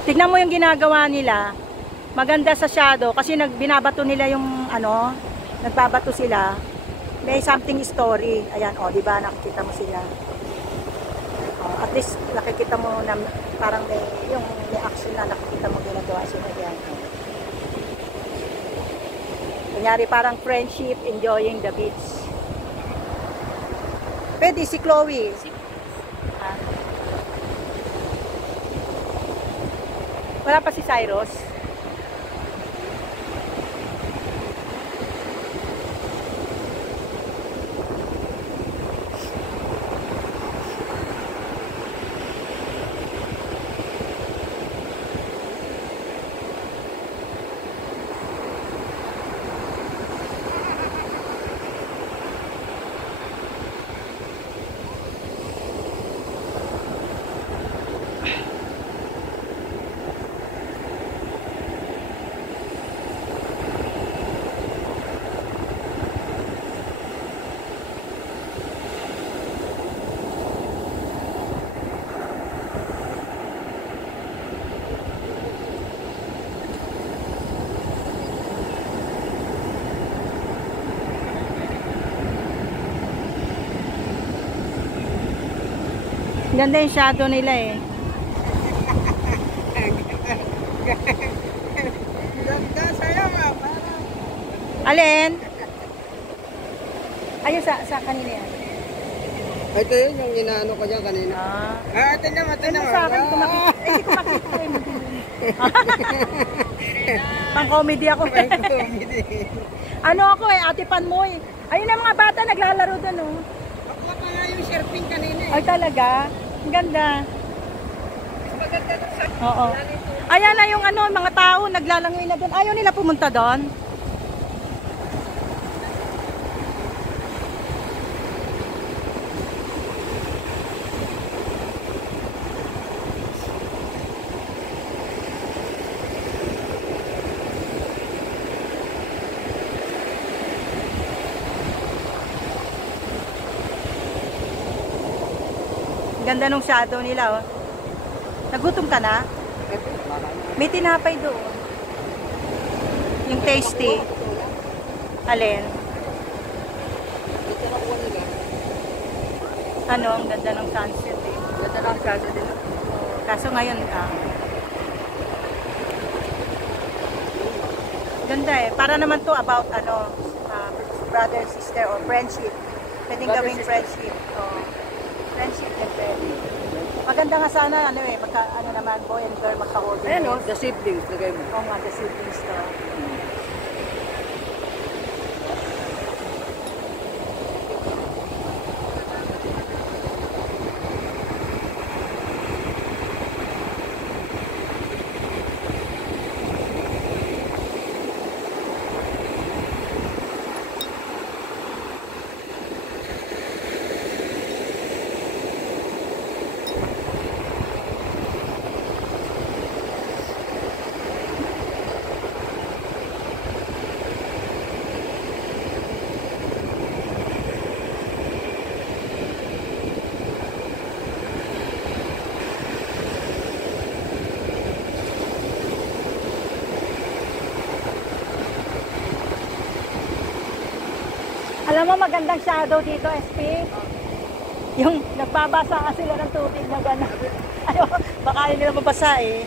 Tignan mo yung ginagawa nila. Maganda sa shadow kasi binabato nila yung ano, nagbabato sila. May something story. Ayan, oh, di ba? Nakikita mo sila. Oh, at least nakikita mo na parang may action na nakikita mo ginagawa sila diyan. Kunyari parang friendship, enjoying the beach. Pwede si Chloe. Wala pa si Cyrus. Ganda yung shadow nila eh. Ganda sa'yo nga. Alin? Ayun sa kanina yan. Ito yun yung inaano ko dyan kanina. Ito naman, ito naman. Sa akin, hindi ko makita eh. Pang-comedy ako. Ano ako eh, Ate Panmoy. Ayun ang mga bata naglalaro doon oh. Bakla pa nga yung surfing kanina eh. Ay talaga? Ang ganda. Oo. Ayan na yung ano, mga tao naglalangoy na doon. Ayaw nila pumunta doon. Ganda nung shadow nila oh. Nagutom ka na? May tinapay doon. Yung tasty. Alin? Ano, ang ganda ng sunset eh. Ganda ng sunset din. Kaso ngayon ganda eh. Para naman to about ano, brother, sister or friendship. Pwedeng gawing friendship. Oh. Friendship and pwede. Maganda nga sana ano eh, ano naman boy and girl magka-coordinate. Ayan o, the siblings lagay mo. Oo nga, the siblings to. Alam mo magandang shadow dito, SP? Yung nagbabasa ka sila ng tubig na gano'n. Ano, baka hindi nila mabasa eh.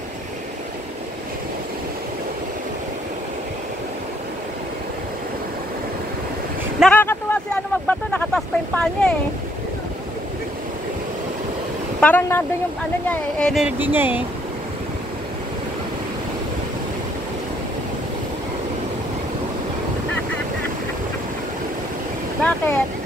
Nakakatuwa si ano magbato, nakatas pa yung paa niya eh. Parang nandun yung ano niya eh, energy niya eh. Bakit?